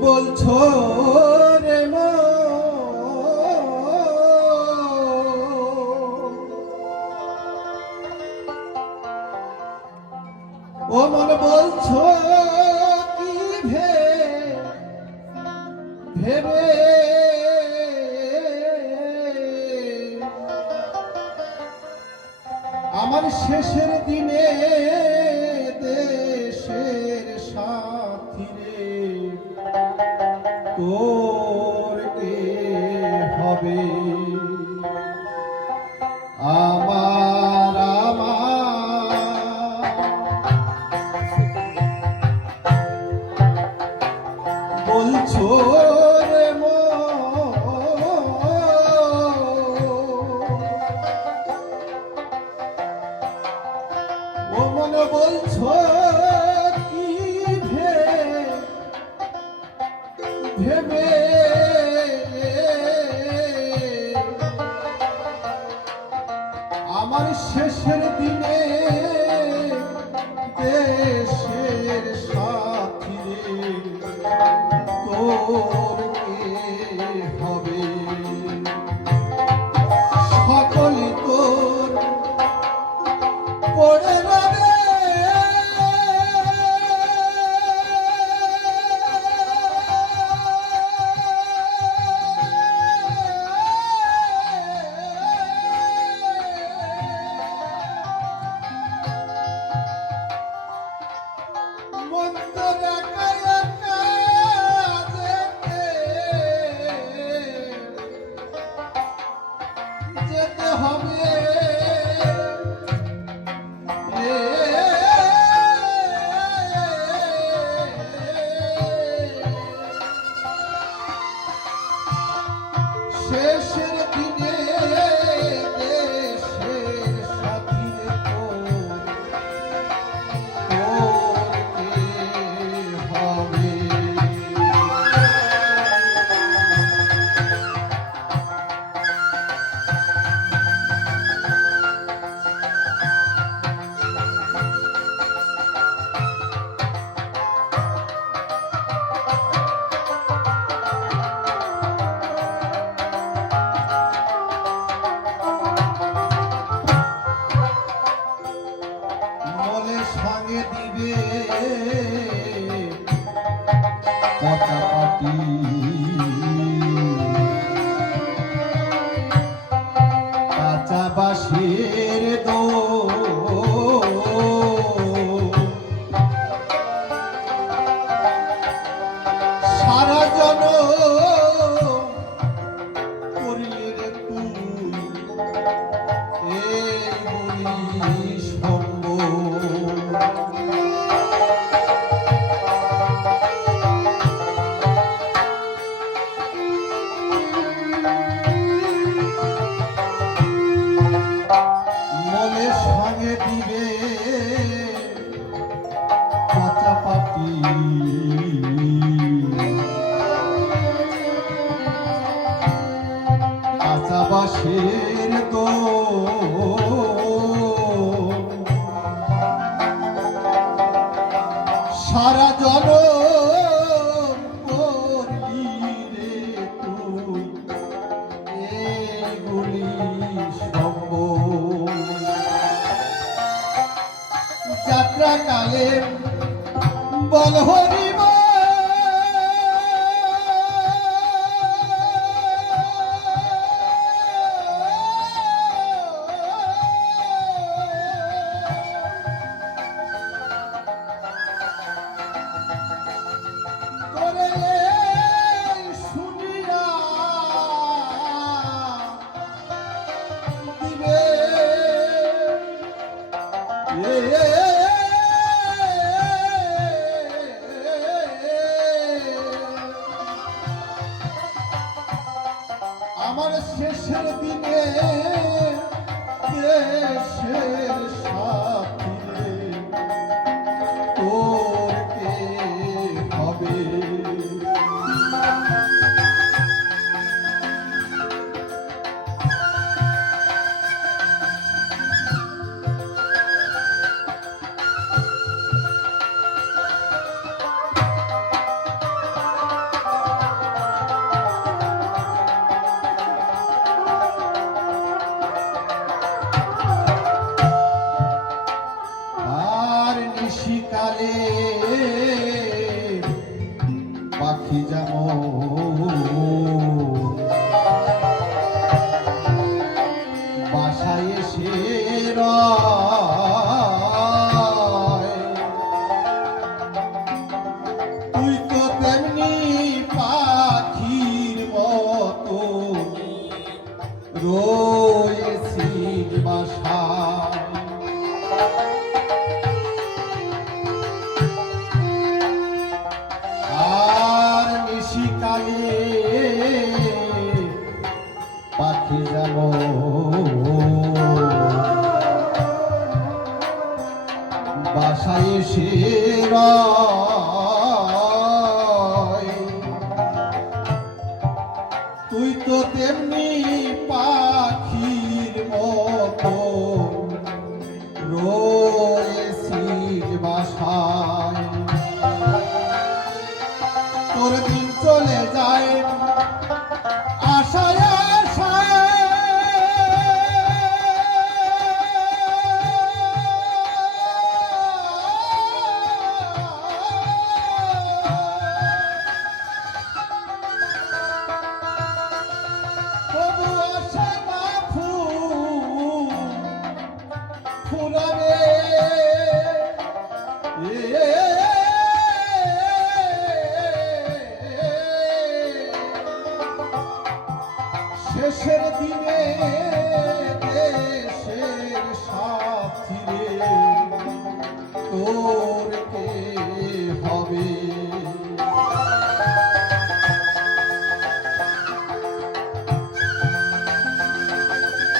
বলছো রে ও মন বলছো কি ভেবে আমার শেষের দিনে দেশের সাথী রে তোর কে হবে আমার বলছো রে ও মন বলছো কি ভেবে আমার শেষের দিনে দেশের সাথী রে তোর কে হবে সকলে তোর পড়ে রবে যেতে হবে শেষের দিনে দেশের সাথী রে তোর কে হবে সঙ্গে দিবে পতাকাটি কাঁচা বাঁশের সারা জন করলি রে তুই এই বলিস মনের সঙ্গে দিবে কাঁচা পাটি কাঁচা বাঁশের সারা জন করলি রে তুই এইগুলি যাত্রা কালে বল হরিব শুনিয়া দিবে আমার শেষের দিনে দেশের সাথী রে তোর কে হবে পাখি যেমন বাসায় এসে রয়, তুই তো তেমনি পাখির মতো রয়েছিস বাসায়। আর নিশিকালে পাখি যেমন বাসায় এসে রয়, তুই তো তেমনি পাখির মতো রয়েছিস বাসায়। তোর দিন চলে যায় আশায় আশায়, তবু আসে না ফুল ফুরাবে শেষের দিনে দেশের সাথী রে তোর কে হবে।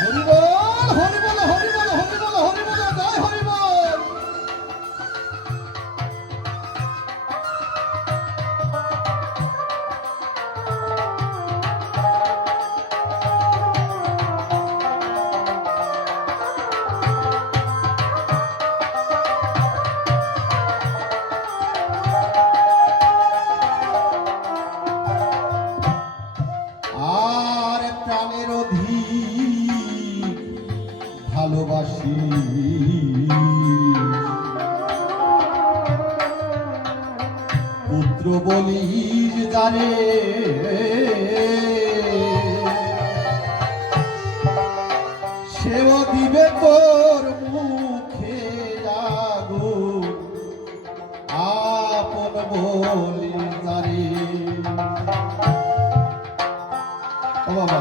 হরি বল হরি বল হরি বল হরি বল হরি বল জয় হরি বল। আর প্রাণের অধিক ভালোবাসি পুত্র বলিস জানে, সেও দিবে তোর মুখে আগুন আপন বলিস জানে। ও বাবা,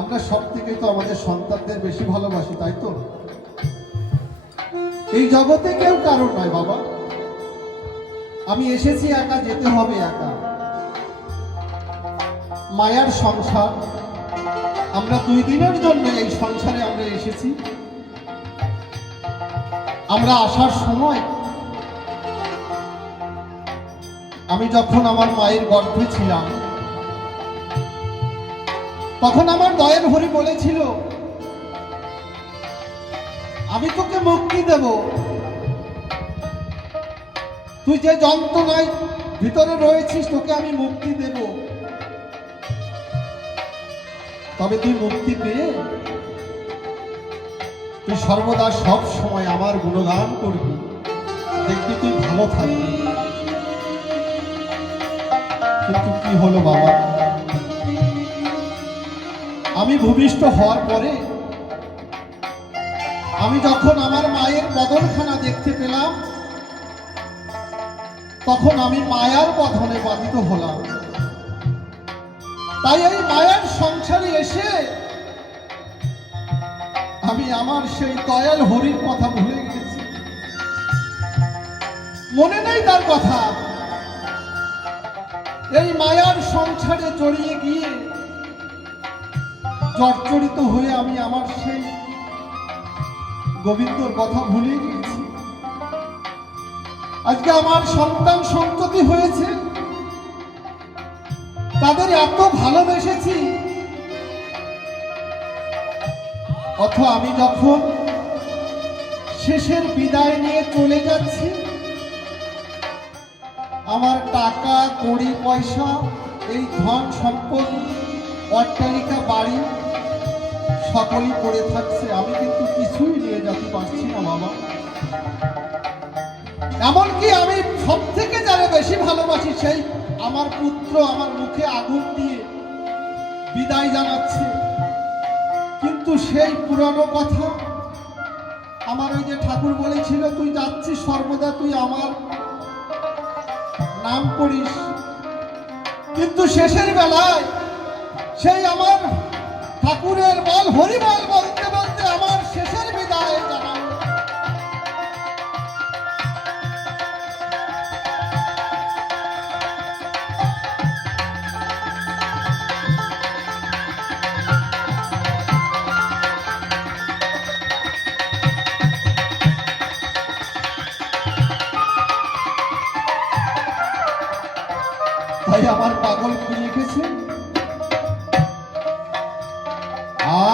আমরা সব থেকে তো আমাদের সন্তানদের বেশি ভালোবাসি, তাই তো? এই জগতে কেউ কারণ নয় বাবা, আমি এসেছি একা, যেতে হবে একা। মায়ার সংসার, আমরা 2 দিনের জন্য এই সংসারে আমরা এসেছি। আমরা আসার সময় আমি যখন আমার মায়ের গর্ভে ছিলাম, তখন আমার দয়াল হরি বলেছিল, আমি তোকে মুক্তি দেব, তুই যে যন্ত্রণায় ভিতরে রয়েছিস তোকে আমি মুক্তি দেব, তবে তুই মুক্তি পেয়ে তুই সর্বদা সব সময় আমার গুণগান করবি, দেখবি তুই ভালো থাকবি। কিন্তু কি হলো বাবা, আমি ভূমিষ্ঠ হওয়ার পরে আমি যখন আমার মায়ের বদনখানা দেখতে পেলাম, তখন আমি মায়ার বধনে বাধিত হলাম। তাই এই মায়ার সংসারে এসে আমি আমার সেই দয়াল হরির কথা ভুলে গেছি, মনে নেই তার কথা। এই মায়ার সংসারে জড়িয়ে গিয়ে জর্জরিত হয়ে আমি আমার সেই গোবিন্দর কথা ভুলে গিয়েছি। আজকে আমার সন্তান সন্ততি হয়েছে, তাদের এত ভালোবেসেছি, অথচ আমি যখন শেষের বিদায় নিয়ে চলে যাচ্ছি, আমার টাকা কড়ি পয়সা, এই ধন সম্পদ, অট্টালিকা বাড়ি সকলই পড়ে থাকছে, আমি কিন্তু কিছুই নিয়ে যেতে পারছি না বাবা। এমনকি আমি সব থেকে যারা বেশি ভালোবাসি সেই আমার পুত্র আমার মুখে আগুন দিয়ে বিদায় জানাচ্ছে, কিন্তু সেই পুরানো কথা, আমার ওই যে ঠাকুর বলেছিল তুই যাচ্ছিস সর্বদা তুই আমার নাম করিস, কিন্তু শেষের বেলায় সেই আমার ঠাকুরের বল হরিবল বলতে বলতে আমার শেষের বিদায় জানালো। তাই আমার পাগল কি লিখেছে,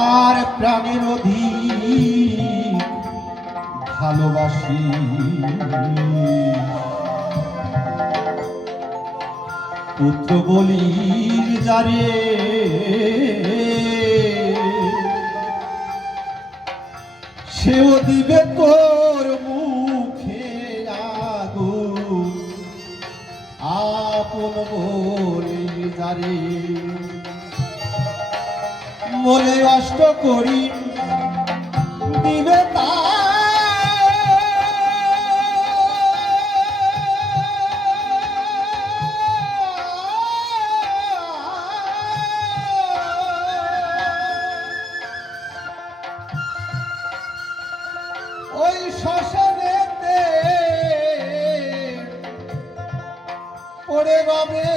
আর প্রাণের অধিক ভালোবাসি পুত্র বলির যারে, সেও দিবে তোর মুখে আগুন আপন বলির যারে, বলে অষ্ট করি দিবে তা ওই শ্মশানেতে পড়ে রবে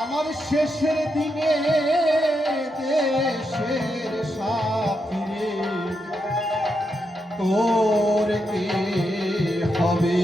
আমার শেষের দিনে দেশের সাথী রে, তোর কে হবে।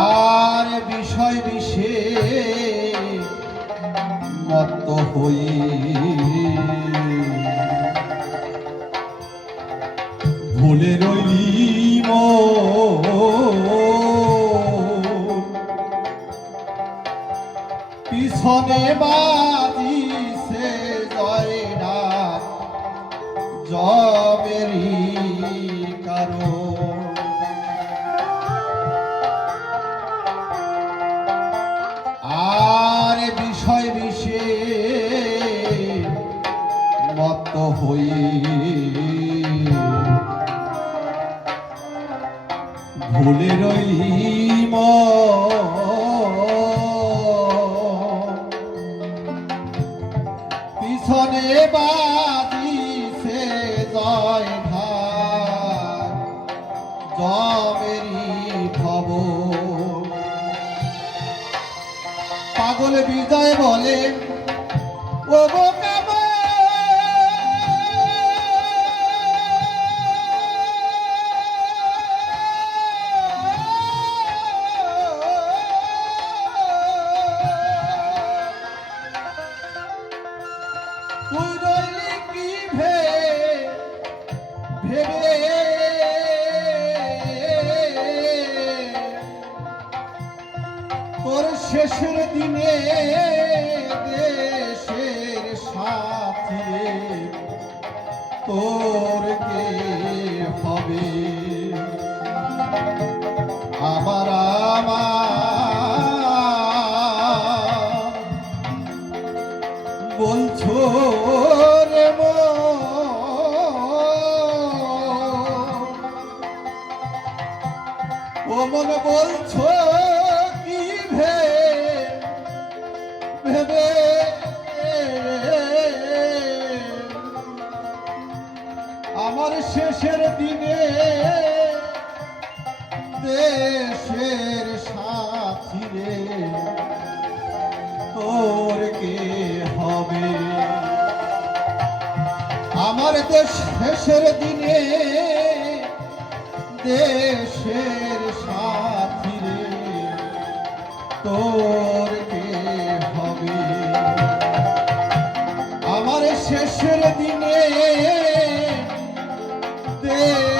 আর বিষয় বিষে মত্ত হয়ে ভুলে রইলি পিছনে বাজিছে জয়নাথ জবেরি কারো, আর বিষয় বিষে মত্ত হয়ে ভুলে রইলি পিছনে বাজিছে জয় ঢাক জমেরি ভব। পাগল বিজয় বলে ও বোকাবো, তুই রইলি কি ভেবে তোর শেষের দিনে দেশের সাথী রে, তোর কে হবে। আমার বলছো রে ও মন বলছো কি ভেবে আমার শেষের দিনে দেশের সাথী রে, তোর কে হবে? আমার দেশ শেষের দিনে দেশের সাথী রে তোর কে হবে? আমার শেষের দিনে দেশ